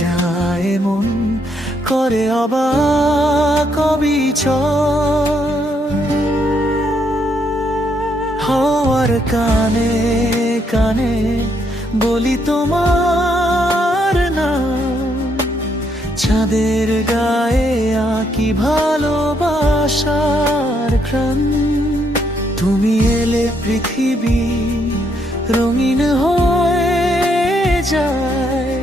যায় মন করে অবাক অবিচল। হওয়ার কানে কানে বলি তোমার নাম, চাঁদের গায়ে আঁকি ভালোবাসার ঘ্রাণ। তুমি এলে পৃথিবী রঙিন হয়ে যায়,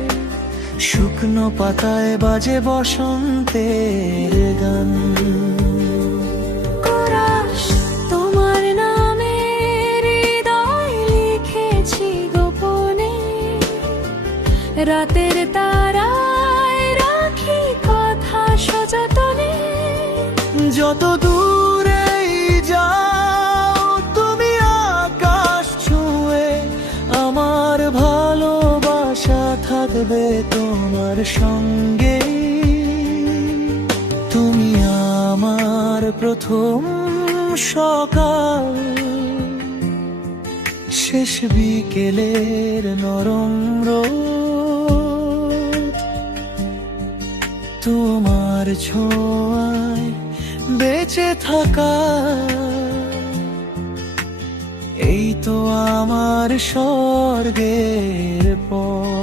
শুকনো পাতায় বাজে বসন্তের গান। তোমার নামে হৃদয় লিখেছি গোপনে, রাতের তারায় রাখি কথা সযতনে। যত দূরেই যাও তুমি আকাশ ছুঁয়ে, আমার ভালোবাসা থাকবে তোমার সঙ্গে। তুমি আমার প্রথম সকাল, শেষ বিকেলের নরম রোদ। তোমার ছোঁয়ায় বেঁচে থাকা, এই তো আমার স্বর্গের পথ।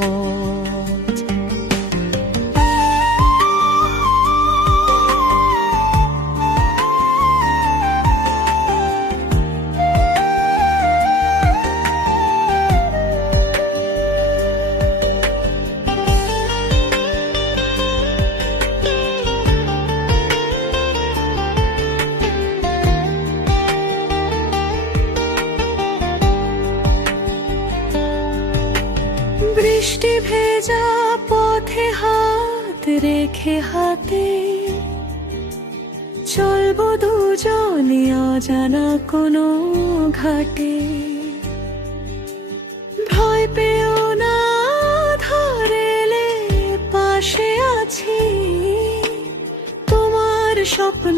বৃষ্টি ভেজা পথে হাত রেখে হাতে, চলবো দুজনে অজানা কোনো ঘাটে। ভয় পেও না, ধরেলে পাশে আছি। তোমার স্বপ্ন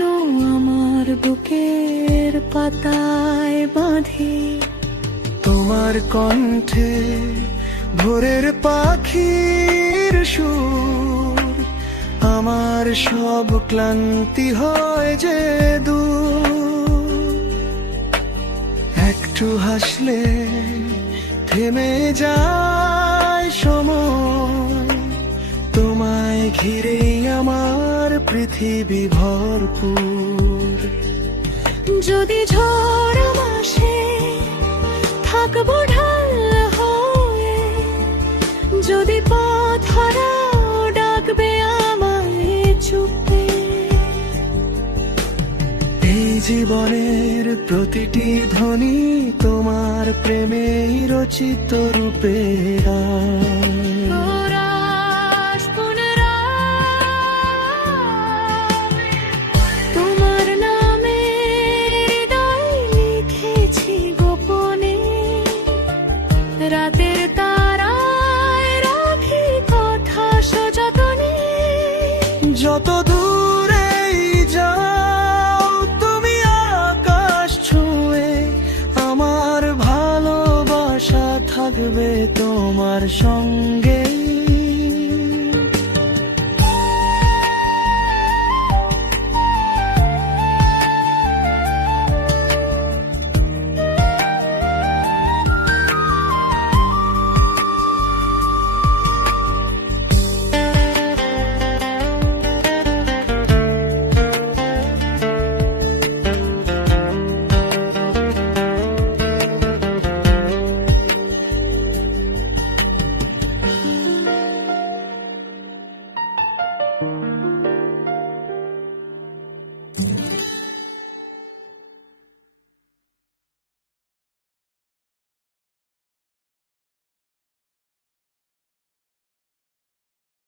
আমার বুকের পাতায় বাঁধি। তোমার কণ্ঠে ভোরের পাখির সুর, আমার সব ক্লান্তি হয় যে দূর। একটু হাসলে থেমে যায় সময়, তোমায় ঘিরেই আমার পৃথিবী ভরপুর। যদি ঝড় আসে থাকবো ঢাল হয়ে, যদি পথ হারাও ডাকবে আমায় চুপে। এই জীবনের প্রতিটি ধ্বনি তোমার প্রেমেই রচিত রূপে তোমার নামে হৃদয় লিখেছি গোপনে, রাতের তারায় রাখি কথা সযতনে। যত দূরেই যাও তুমি আকাশ ছুঁয়ে, আমার ভালোবাসা থাকবে তোমার সঙ্গে।